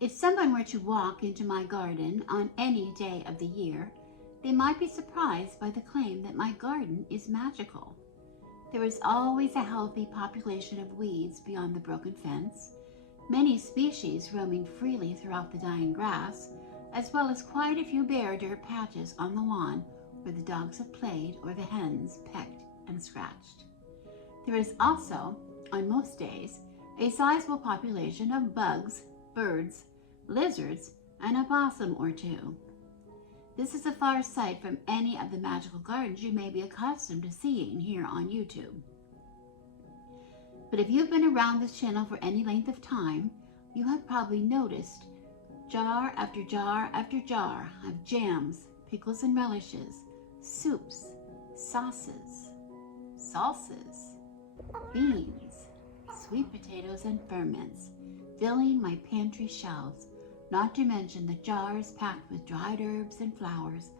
If someone were to walk into my garden on any day of the year, they might be surprised by the claim that my garden is magical. There is always a healthy population of weeds beyond the broken fence, many species roaming freely throughout the dying grass, as well as quite a few bare dirt patches on the lawn where the dogs have played or the hens pecked and scratched. There is also, on most days, a sizable population of bugs, birds, lizards, and a possum or two. This is a far sight from any of the magical gardens you may be accustomed to seeing here on YouTube. But if you've been around this channel for any length of time, you have probably noticed jar after jar after jar of jams, pickles and relishes, soups, sauces, salsas, beans, sweet potatoes and ferments, filling my pantry shelves, not to mention the jars packed with dried herbs and flowers,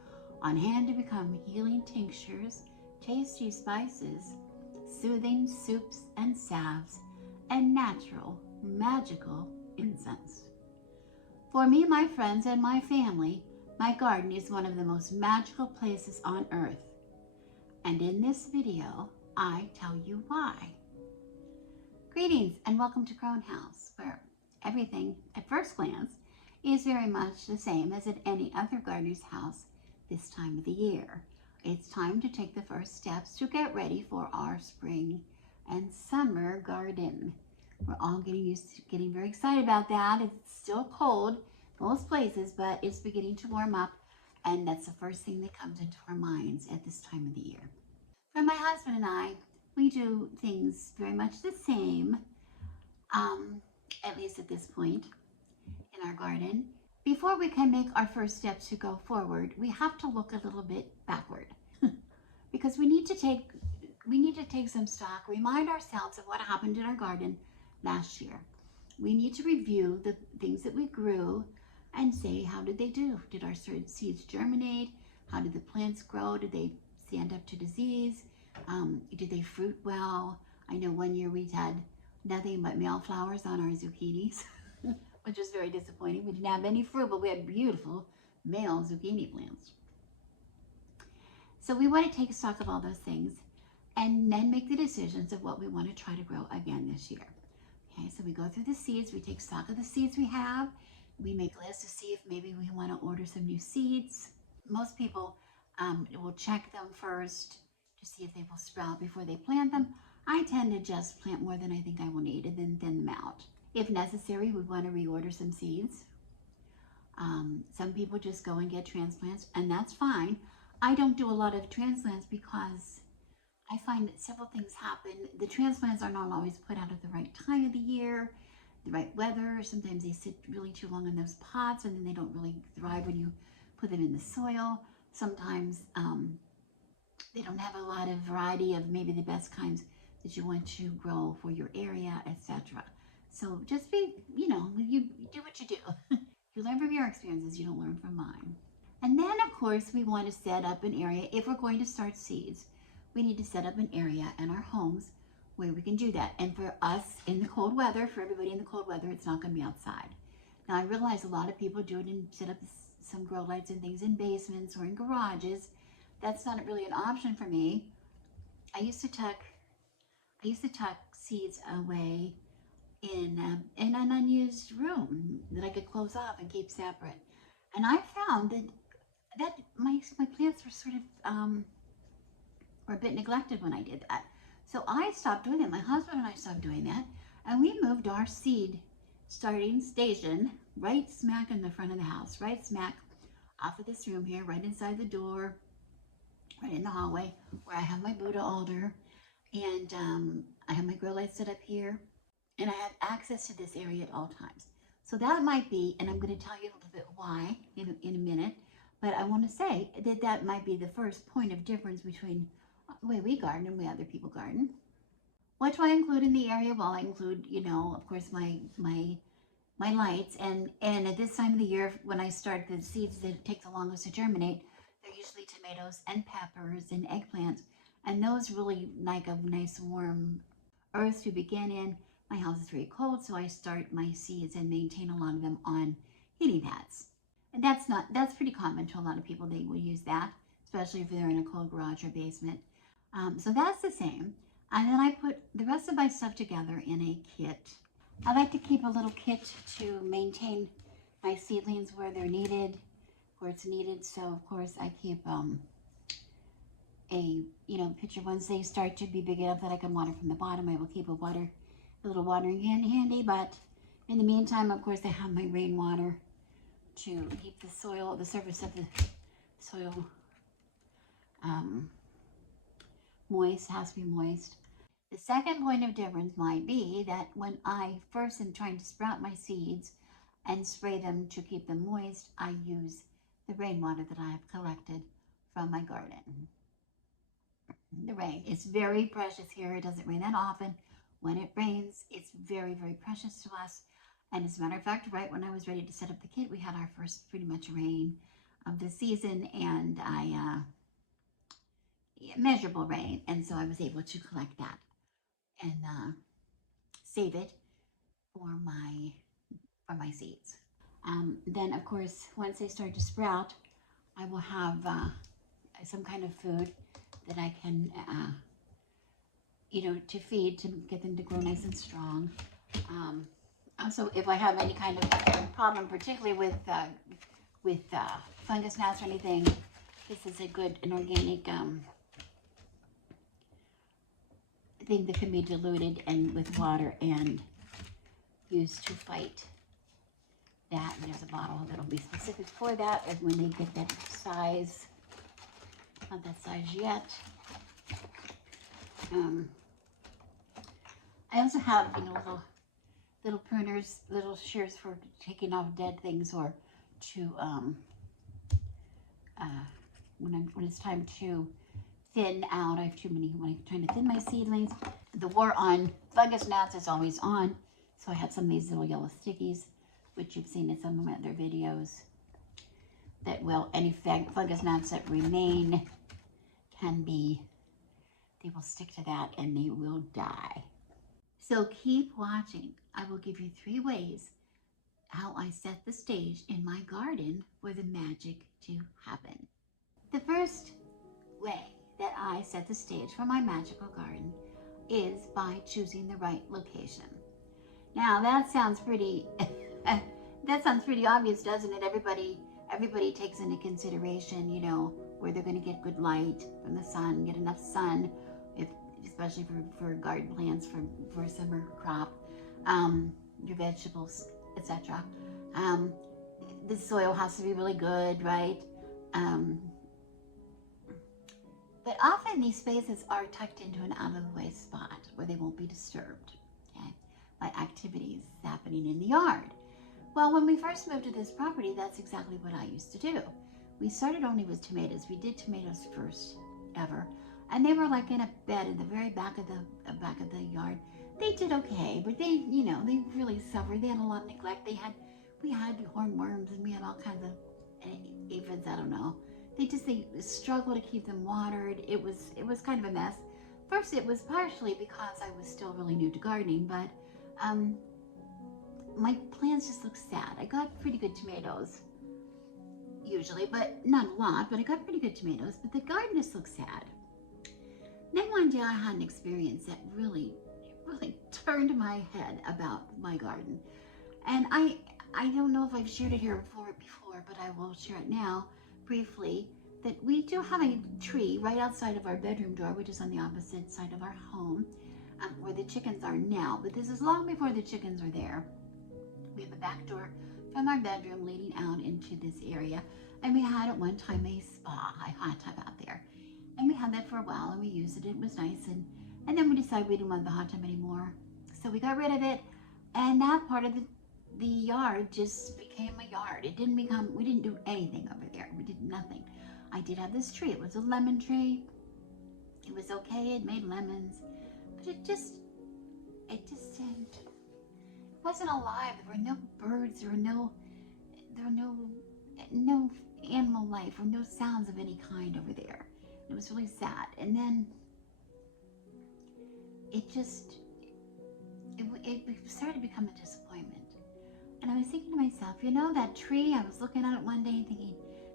on hand to become healing tinctures, tasty spices, soothing soups and salves, and natural, magical incense. For me, my friends, and my family, my garden is one of the most magical places on earth. And in this video, I tell you why. Greetings and welcome to Crone House, where everything, at first glance, is very much the same as at any other gardener's house this time of the year. It's time to take the first steps to get ready for our spring and summer garden. We're all getting very excited about that. It's still cold most places, but it's beginning to warm up, and that's the first thing that comes into our minds at this time of the year. For my husband and I, we do things very much the same, at least at this point in our garden. Before we can make our first steps to go forward, we have to look a little bit backward because we need to take some stock, remind ourselves of what happened in our garden last year. We need to review the things that we grew and say, how did they do? Did our seeds germinate? How did the plants grow? Did they stand up to disease? Did they fruit well? I know one year we had nothing but male flowers on our zucchinis, which was very disappointing. We didn't have any fruit, but we had beautiful male zucchini plants. So we want to take stock of all those things and then make the decisions of what we want to try to grow again this year. Okay, so we go through the seeds, we take stock of the seeds we have, we make lists to see if maybe we want to order some new seeds. Most people will check them first to see if they will sprout before they plant them. I tend to just plant more than I think I will need and then thin them out. If necessary, we want to reorder some seeds. Some people just go and get transplants, and that's fine. I don't do a lot of transplants because I find that several things happen. The transplants are not always put out at the right time of the year, the right weather. Sometimes they sit really too long in those pots and then they don't really thrive when you put them in the soil. Sometimes they don't have a lot of variety of maybe the best kinds that you want to grow for your area, etc. So just be, you do what you do. You learn from your experiences, you don't learn from mine. And then, of course, we want to set up an area. If we're going to start seeds, we need to set up an area in our homes where we can do that. And for us in the cold weather, for everybody in the cold weather, it's not going to be outside. Now, I realize a lot of people do it and set up some grow lights and things in basements or in garages. That's not really an option for me. I used to tuck seeds away in an unused room that I could close off and keep separate. And I found that my plants were sort of were a bit neglected when I did that. So I stopped doing that. My husband and I stopped doing that, and we moved our seed starting station right smack in the front of the house, right smack off of this room here, right inside the door, right in the hallway where I have my Buddha altar, and I have my grow light set up here, and I have access to this area at all times. So that might be, and I'm going to tell you a little bit why in a minute, but I want to say that might be the first point of difference between the way we garden and the way other people garden. What do I include in the area? Well, I include, of course, my lights, and at this time of the year, when I start the seeds that take the longest to germinate, they're usually tomatoes and peppers and eggplants, and those really like a nice warm earth to begin in. my house is very cold, so I start my seeds and maintain a lot of them on heating pads. And that's pretty common to a lot of people. They will use that, especially if they're in a cold garage or basement. So that's the same. And then I put the rest of my stuff together in a kit. I like to keep a little kit to maintain my seedlings where they're needed, where it's needed. So of course I keep a pitcher. Once they start to be big enough that I can water from the bottom, I will keep a little watering can handy. But in the meantime, of course, I have my rainwater to keep the surface of the soil moist. Has to be moist. The second point of difference might be that when I first am trying to sprout my seeds and spray them to keep them moist, I use the rainwater that I have collected from my garden. The rain is very precious here. It doesn't rain that often. When it rains, it's very, very precious to us. And as a matter of fact, right when I was ready to set up the kit, we had our first pretty much rain of the season, and measurable rain. And so I was able to collect that and save it for my seeds. Then, of course, once they start to sprout, I will have some kind of food that I can, to feed to get them to grow nice and strong. Also, if I have any kind of problem, particularly with fungus gnats or anything, this is an organic thing that can be diluted and with water and used to fight that. And there's a bottle that'll be specific for that, and when they get that size, not that size yet. I also have little pruners, little shears for taking off dead things, or to when it's time to thin out. I have too many when I'm trying to thin my seedlings. The war on fungus gnats is always on, so I have some of these little yellow stickies, which you've seen in some of my other videos, that will, any fungus gnats that remain they will stick to that and they will die. So keep watching. I will give you 3 ways how I set the stage in my garden for the magic to happen. The first way that I set the stage for my magical garden is by choosing the right location. Now that sounds pretty obvious, doesn't it? Everybody takes into consideration, where they're going to get good light from the sun, get enough sun, especially for garden plants, for a summer crop, your vegetables, etc. The soil has to be really good, right? But often these spaces are tucked into an out-of-the-way spot where they won't be disturbed, okay, by activities happening in the yard. Well, when we first moved to this property, that's exactly what I used to do. We started only with tomatoes. We did tomatoes first ever, and they were like in a bed in the very back of the yard. They did okay, but they really suffered. They had a lot of neglect. We had hornworms, and we had all kinds of aphids. I don't know. They struggled to keep them watered. It was kind of a mess. First, it was partially because I was still really new to gardening, but my plants just looked sad. I got pretty good tomatoes usually, but not a lot, but I got pretty good tomatoes, but the garden just looked sad. Then one day I had an experience that really turned my head about my garden. And I don't know if I've shared it here before, but I will share it now briefly, that we do have a tree right outside of our bedroom door, which is on the opposite side of our home, where the chickens are now, but this is long before the chickens are there. We have a back door from our bedroom leading out into this area, and we had at one time a hot tub out there, and we had that for a while, and we used it. It was nice, and then we decided we didn't want the hot tub anymore, so we got rid of it, and that part of the yard just became a yard. We didn't do anything over there. We did nothing. I did have this tree. It was a lemon tree. It was okay. It made lemons, but it just didn't. It wasn't alive. There were no birds. There were no animal life or no sounds of any kind over there. It was really sad. And then it started to become a disappointment. And I was thinking to myself, you know, that tree, I was looking at it one day and thinking,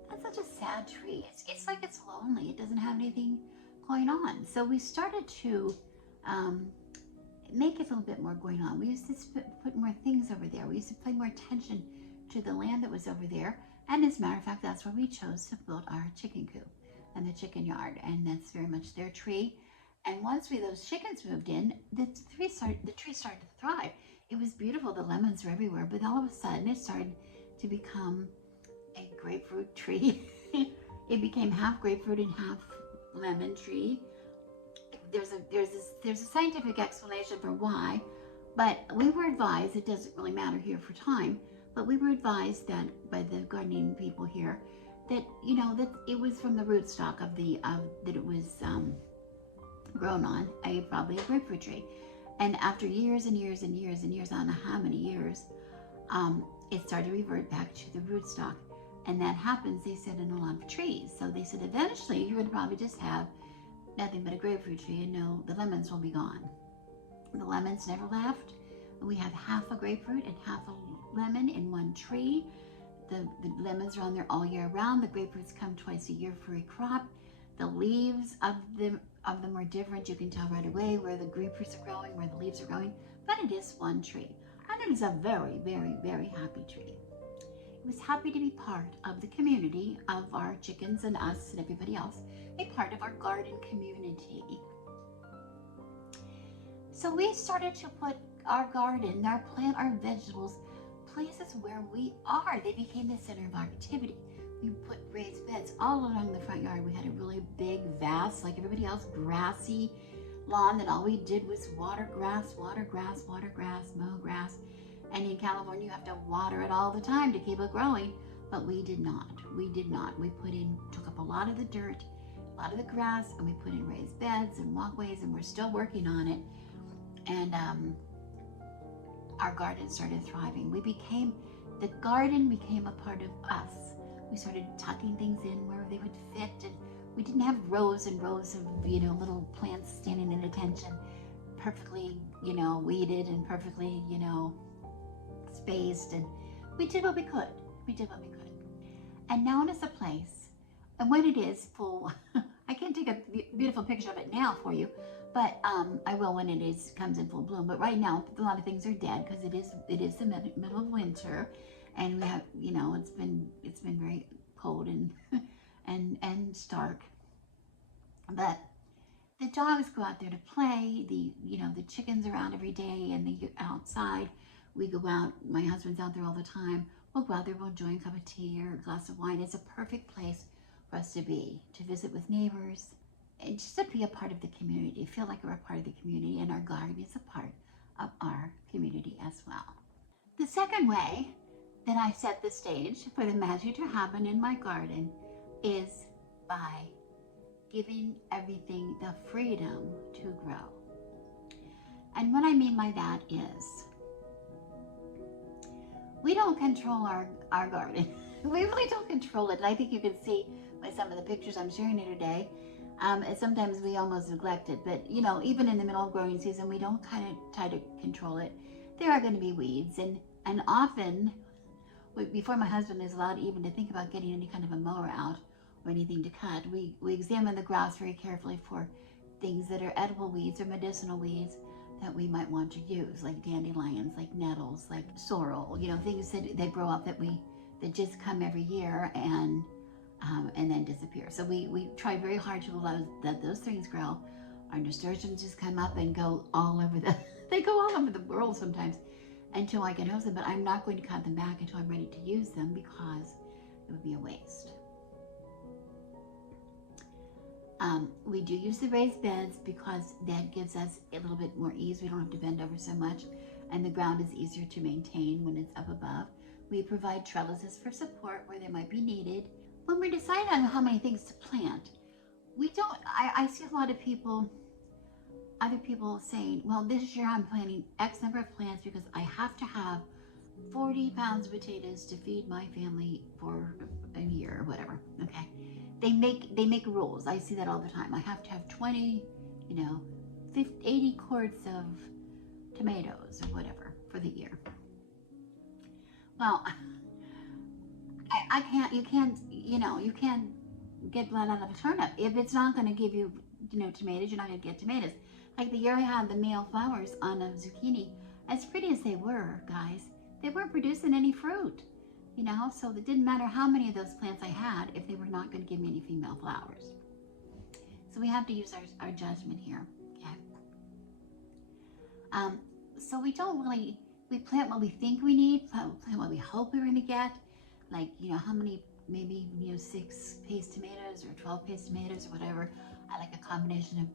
that's such a sad tree. It's like it's lonely. It doesn't have anything going on. So we started to um, make it a little bit more going on. We used to put more things over there. We used to pay more attention to the land that was over there. And as a matter of fact, that's where we chose to build our chicken coop and the chicken yard. And that's very much their tree. And once those chickens moved in, the tree started to thrive. It was beautiful. The lemons were everywhere, but all of a sudden it started to become a grapefruit tree. It became half grapefruit and half lemon tree. There's a scientific explanation for why, but we were advised, it doesn't really matter here for time, but we were advised that by the gardening people here that, you know, that it was from the rootstock of that it was grown on probably a grapefruit tree. And after years and years and years and years, I don't know how many years, it started to revert back to the rootstock. And that happens, they said, in a lot of trees. So they said eventually you would probably just have nothing but a grapefruit tree, and no, the lemons will be gone. The lemons never left. We have half a grapefruit and half a lemon in one tree. The lemons are on there all year round. The grapefruits come twice a year for a crop. The leaves of them are different. You can tell right away where the grapefruits are growing, where the leaves are growing, but it is one tree. And it is a very, very, very happy tree. It was happy to be part of the community of our chickens and us and everybody else, a part of our garden community. So we started to put our garden, our plant, our vegetables, places where we are. They became the center of our activity. We put raised beds all along the front yard. We had a really big, vast, like everybody else, grassy lawn that all we did was water grass, water grass, water grass, mow grass. And in California, you have to water it all the time to keep it growing. But we did not. We did not. We took up a lot of the dirt, a lot of the grass, and we put in raised beds and walkways, and we're still working on it. And our garden started thriving. The garden became a part of us. We started tucking things in where they would fit, and we didn't have rows and rows of, you know, little plants standing in attention, perfectly, you know, weeded and perfectly, you know, spaced, and we did what we could. We did what we could. And now it is a place, and when it is full, I can't take a beautiful picture of it now for you, but I will when it comes in full bloom. But right now, a lot of things are dead because it is the middle of winter, and we have, you know, it's been very cold and and stark. But the dogs go out there to play. The chickens are out every day, and they get outside. We go out. My husband's out there all the time. We'll go out there. We'll enjoy a cup of tea or a glass of wine. It's a perfect place for us to be, to visit with neighbors, and just to be a part of the community. Feel like we're a part of the community, and our garden is a part of our community as well. The second way that I set the stage for the magic to happen in my garden is by giving everything the freedom to grow. And what I mean by that is, we don't control our garden. We really don't control it. And I think you can see by some of the pictures I'm sharing here today, and sometimes we almost neglect it. But, you know, even in the middle of growing season, we don't kind of try to control it. There are going to be weeds, and often, before my husband is allowed even to think about getting any kind of a mower out or anything to cut, we examine the grass very carefully for things that are edible weeds or medicinal weeds that we might want to use, like dandelions, like nettles, like sorrel, you know, things that they grow up that just come every year and then disappear. So we try very hard to allow that those things grow. Our nasturtiums just come up and go all over they go all over the world sometimes until I can use them, but I'm not going to cut them back until I'm ready to use them because it would be a waste. We do use the raised beds because that gives us a little bit more ease. We don't have to bend over so much, and the ground is easier to maintain when it's up above. We provide trellises for support where they might be needed. When we decide on how many things to plant, I see a lot of other people saying, well, this year I'm planting X number of plants because I have to have 40 pounds of potatoes to feed my family for a year or whatever, okay? They make rules. I see that all the time. I have to have 20, 80 quarts of tomatoes or whatever for the year. Well, I can't, you can't get blood out of a turnip. If it's not going to give you, tomatoes, you're not going to get tomatoes. Like the year I had the male flowers on a zucchini, as pretty as they were, guys, they weren't producing any fruit, so it didn't matter how many of those plants I had if they were not going to give me any female flowers. So we have to use our judgment here, okay? So we plant what we think we need, plant what we hope we're going to get, like, how many, maybe, 6 paste tomatoes or 12 paste tomatoes or whatever. I like a combination of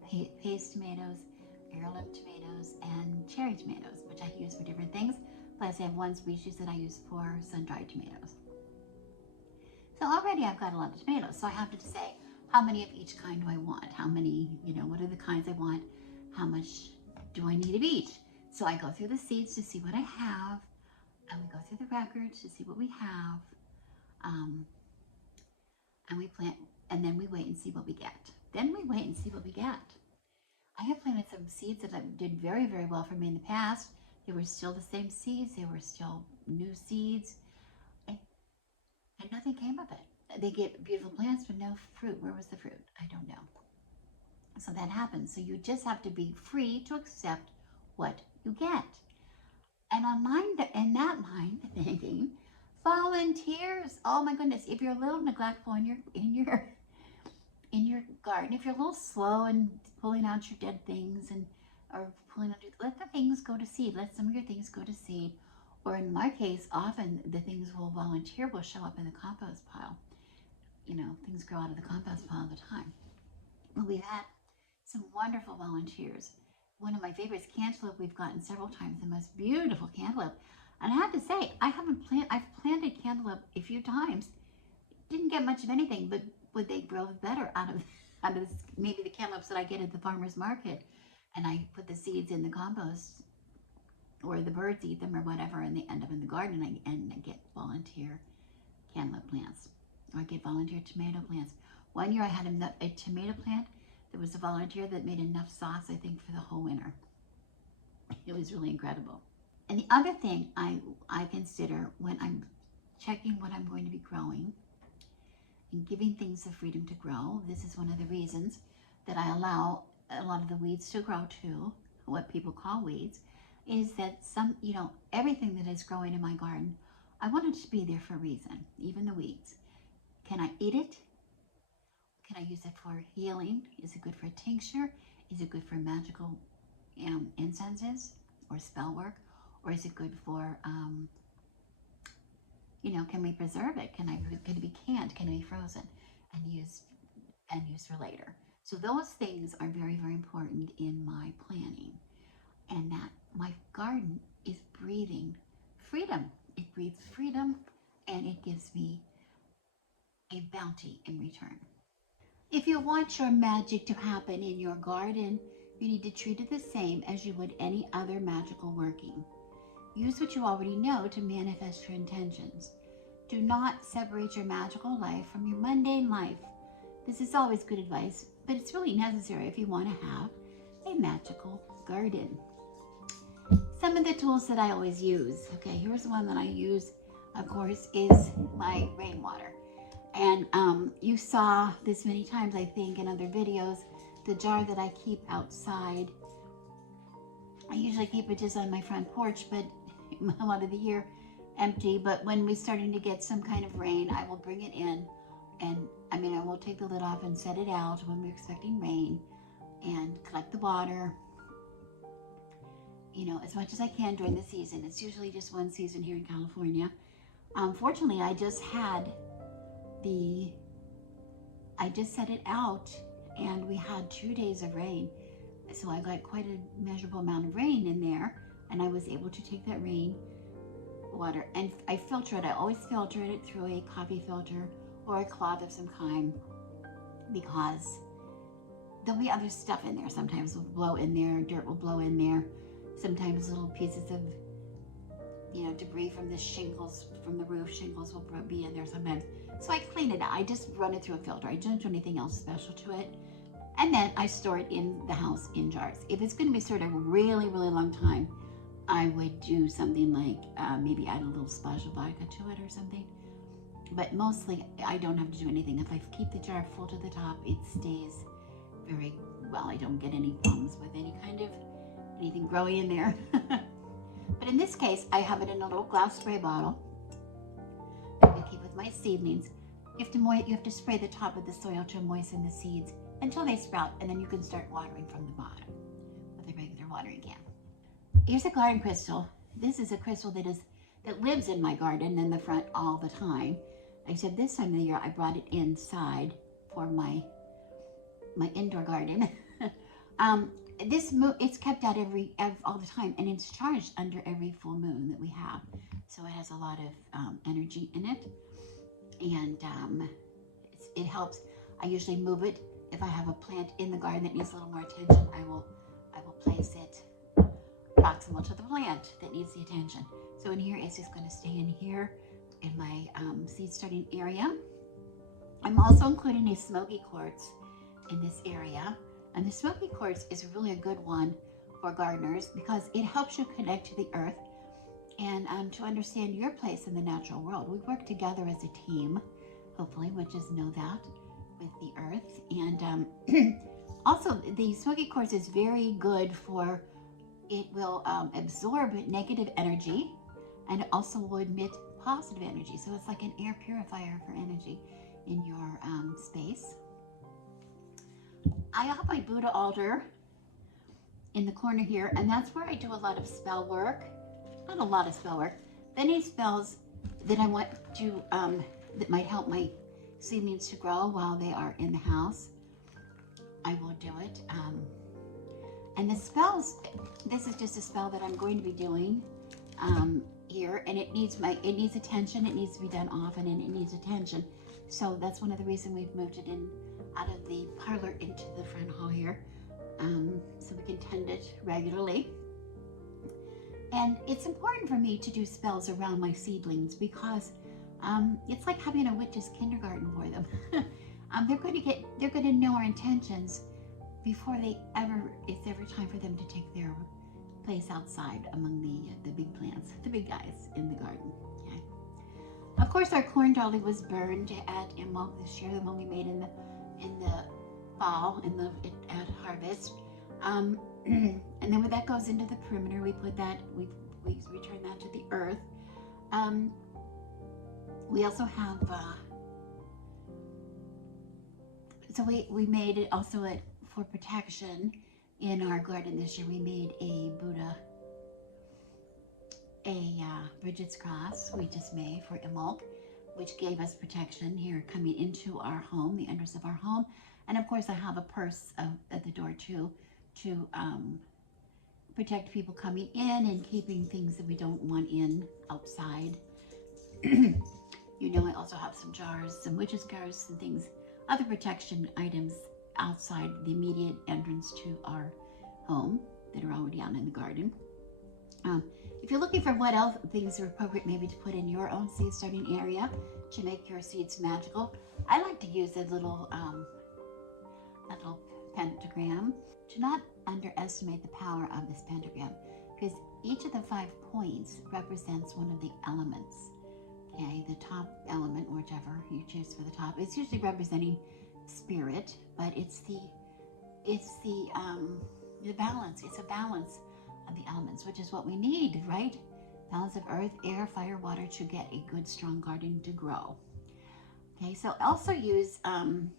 paste tomatoes, heirloom tomatoes, and cherry tomatoes, which I use for different things. Plus I have one species that I use for sun-dried tomatoes. So already I've got a lot of tomatoes, so I have to say, how many of each kind do I want? How many, what are the kinds I want? How much do I need of each? So I go through the seeds to see what I have, and we go through the records to see what we have, and we plant, and then we wait and see what we get. I have planted some seeds that did very, very well for me in the past. They were still the same seeds. They were still new seeds, and nothing came of it. They get beautiful plants, but no fruit. Where was the fruit? I don't know. So that happens. So you just have to be free to accept what you get. And in that mind thinking, volunteers. Oh my goodness! If you're a little neglectful in your garden, if you're a little slow in pulling out your dead things or pulling out, let the things go to seed. Let some of your things go to seed. Or in my case, often the things will show up in the compost pile. Things grow out of the compost pile all the time. Well, we've had some wonderful volunteers. One of my favorites, cantaloupe, we've gotten several times, the most beautiful cantaloupe. And I have to say, I've planted cantaloupe a few times. Didn't get much of anything, but would they grow better out of maybe the cantaloupes that I get at the farmer's market, and I put the seeds in the compost, or the birds eat them or whatever, and they end up in the garden, and I get volunteer cantaloupe plants, or I get volunteer tomato plants. One year I had a tomato plant. There was a volunteer that made enough sauce, I think, for the whole winter. It was really incredible. And the other thing I consider when I'm checking what I'm going to be growing and giving things the freedom to grow, this is one of the reasons that I allow a lot of the weeds to grow too, what people call weeds, is that everything that is growing in my garden, I want it to be there for a reason, even the weeds. Can I eat it? Can I use it for healing? Is it good for a tincture? Is it good for magical incenses or spell work? Or is it good for, can we preserve it? Can it be canned? Can it be frozen and used for later? So those things are very, very important in my planning. And that my garden is breathing freedom. It breathes freedom, and it gives me a bounty in return. If you want your magic to happen in your garden, you need to treat it the same as you would any other magical working. Use what you already know to manifest your intentions. Do not separate your magical life from your mundane life. This is always good advice, but it's really necessary if you want to have a magical garden. Some of the tools that I always use. Okay, here's the one that I use, of course, is my rainwater. And you saw this many times, I think, in other videos, the jar that I keep outside. I usually keep it just on my front porch, but a lot of the year empty. But when we're starting to get some kind of rain, I will bring it in, and I will take the lid off and set it out when we're expecting rain, and collect the water, as much as I can during the season. It's usually just one season here in California. Fortunately, I just set it out, and we had 2 days of rain, so I got quite a measurable amount of rain in there, and I was able to take that rain water and I filter it. I always filter it through a coffee filter or a cloth of some kind, because there'll be other stuff in there. Sometimes will blow in there, dirt will blow in there, sometimes little pieces of debris from the shingles, from the roof shingles will be in there sometimes. So I clean it out. I just run it through a filter. I don't do anything else special to it. And then I store it in the house in jars. If it's going to be stored a really, really long time, I would do something like maybe add a little splash of vodka to it or something. But mostly I don't have to do anything. If I keep the jar full to the top, it stays very well. I don't get any problems with any kind of anything growing in there. But in this case, I have it in a little glass spray bottle. I keep with my seedlings. You have to spray the top of the soil to moisten the seeds until they sprout, and then you can start watering from the bottom with a regular watering can. Here's a garden crystal. This is a crystal that lives in my garden in the front all the time. Except this time of the year, I brought it inside for my indoor garden. It's kept out all the time, and it's charged under every full moon that we have. So it has a lot of energy in it, and it helps. I usually move it if I have a plant in the garden that needs a little more attention. I will place it proximal to the plant that needs the attention. So in here, it's just going to stay in here in my seed starting area. I'm also including a smoky quartz in this area, and the smoky quartz is really a good one for gardeners because it helps you connect to the earth and to understand your place in the natural world. We work together as a team, hopefully, witches know that, with the earth. And also the smoky quartz is very good for, it will absorb negative energy, and it also will emit positive energy. So it's like an air purifier for energy in your space. I have my Buddha altar in the corner here, and that's where I do a lot of spell work. Not a lot of spell work, but any spells that I want to, that might help my seedlings to grow while they are in the house, I will do it. And the spells, this is just a spell that I'm going to be doing here, and it needs attention. It needs to be done often, and it needs attention. So that's one of the reasons we've moved it in out of the parlor into the front hall here, so we can tend it regularly. And it's important for me to do spells around my seedlings because it's like having a witch's kindergarten for them. They're going to know our intentions before it's ever time for them to take their place outside among the big plants, the big guys in the garden. Okay. Of course, our corn dolly was burned at Egnell this year, the one we made in the fall, at harvest. And then when that goes into the perimeter, we put that, we return that to the earth. We also have, so we made it also for protection in our garden this year. We made a Buddha, Bridget's cross we just made for Egnell, which gave us protection here coming into our home, the entrance of our home. And of course, I have a purse at the door too, to protect people coming in and keeping things that we don't want in outside. You know, I also have some jars, some witches' jars and things, other protection items outside the immediate entrance to our home that are already out in the garden. If you're looking for what else things are appropriate maybe to put in your own seed starting area to make your seeds magical, I like to use a little pentagram. Do not underestimate the power of this pentagram, because each of the 5 points represents one of the elements. Okay, the top element, whichever you choose for the top, it's usually representing spirit, but it's the balance. It's a balance of the elements, which is what we need, right? Balance of earth, air, fire, water to get a good, strong garden to grow. Okay, so also use some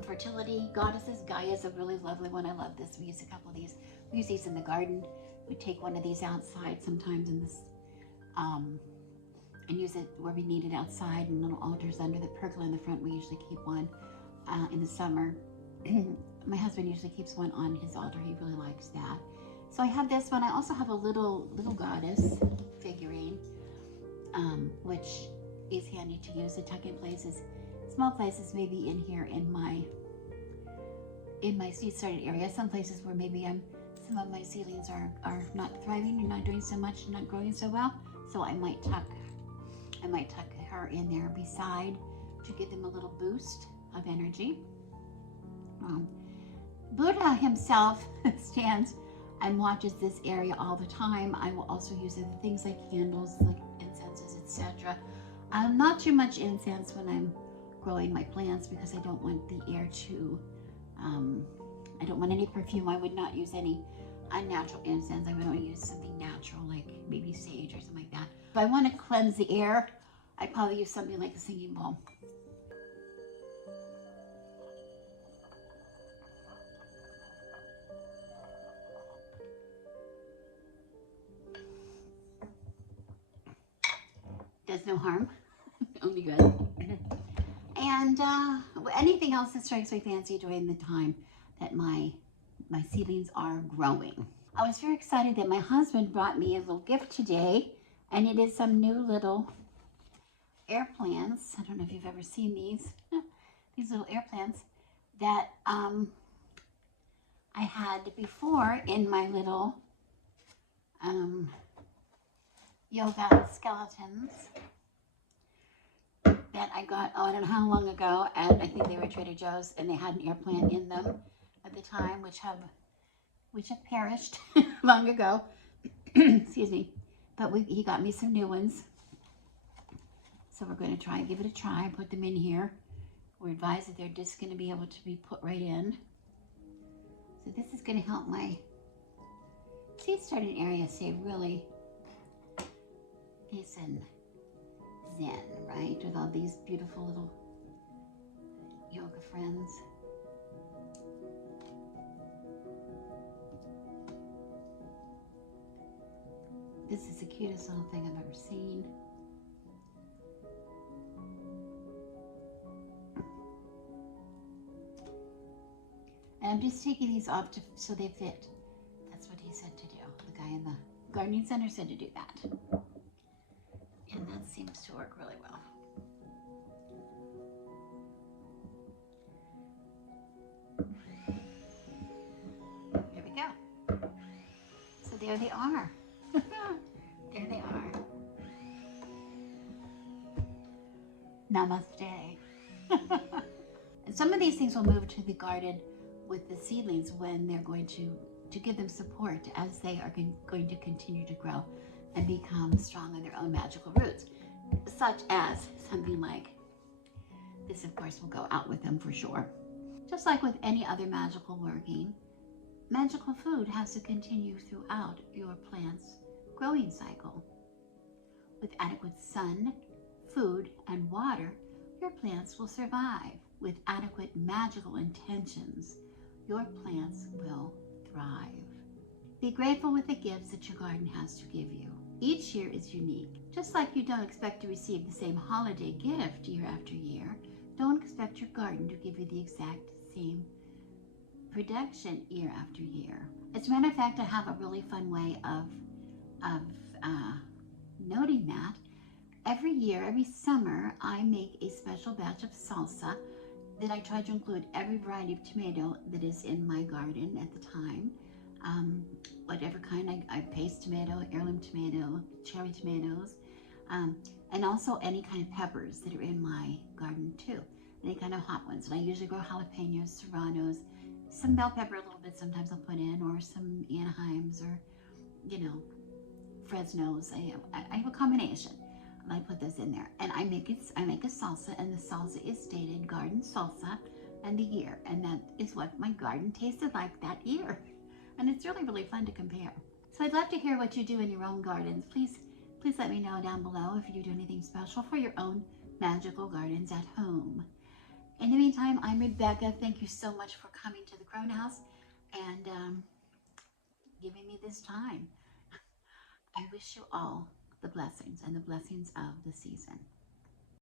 fertility goddesses. Gaia is a really lovely one. I love this. We use a couple of these. We use these in the garden. We take one of these outside sometimes in this, and use it where we need it outside, and little altars under the pergola in the front. We usually keep one in the summer. My husband usually keeps one on his altar. He really likes that. So I have this one. I also have a little goddess figurine, which is handy to use to tuck in places, small places, maybe in here in my seed started area. Some places where maybe some of my seedlings are not thriving and not doing so much and not growing so well. So I might tuck her in there beside to give them a little boost of energy. Buddha himself stands and watches this area all the time. I will also use other things like candles, like incenses, etc. Not too much incense when I'm growing my plants because I don't want the air to, I don't want any perfume. I would not use any unnatural incense. I would only use something natural like maybe sage or something like that. If I want to cleanse the air, I probably use something like a singing bowl. Does no harm, only good. And anything else that strikes my fancy during the time that my seedlings are growing. I was very excited that my husband brought me a little gift today, and it is some new little air plants. I don't know if you've ever seen these. These little air plants that I had before in my little yoga skeletons that I got, oh, I don't know how long ago, and I think they were at Trader Joe's, and they had an air plant in them at the time, which have perished long ago. Excuse me. But he got me some new ones. So we're going to try and give it a try and put them in here. We're advised that they're just going to be able to be put right in. So this is going to help my seed starting area stay really nice and zen, right? With all these beautiful little yoga friends. This is the cutest little thing I've ever seen. And I'm just taking these off so they fit. That's what he said to do. The guy in the gardening center said to do that. And that seems to work really well. Here we go. So there they are. There they are. Namaste. And some of these things will move to the garden with the seedlings when they're going to give them support as they are going to continue to grow and become strong on their own magical roots, such as something like this. Of course will go out with them for sure. Just like with any other magical working, magical food has to continue throughout your plant's growing cycle. With adequate sun, food, and water, your plants will survive. With adequate magical intentions, your plants will thrive. Be grateful with the gifts that your garden has to give you. Each year is unique. Just like you don't expect to receive the same holiday gift year after year, don't expect your garden to give you the exact same production year after year. As a matter of fact, I have a really fun way of noting that. Every year, every summer, I make a special batch of salsa that I try to include every variety of tomato that is in my garden at the time. Whatever kind, I paste tomato, heirloom tomato, cherry tomatoes, and also any kind of peppers that are in my garden too. Any kind of hot ones. And I usually grow jalapenos, serranos, some bell pepper a little bit sometimes I'll put in, or some Anaheims, or, Fresnos. I have a combination. And I put those in there. And I make a salsa, and the salsa is stated garden salsa and the year. And that is what my garden tasted like that year. And it's really, really fun to compare. So I'd love to hear what you do in your own gardens. Please let me know down below if you do anything special for your own magical gardens at home. In the meantime, I'm Rebecca. Thank you so much for coming to the Crone House and giving me this time. I wish you all the blessings and the blessings of the season.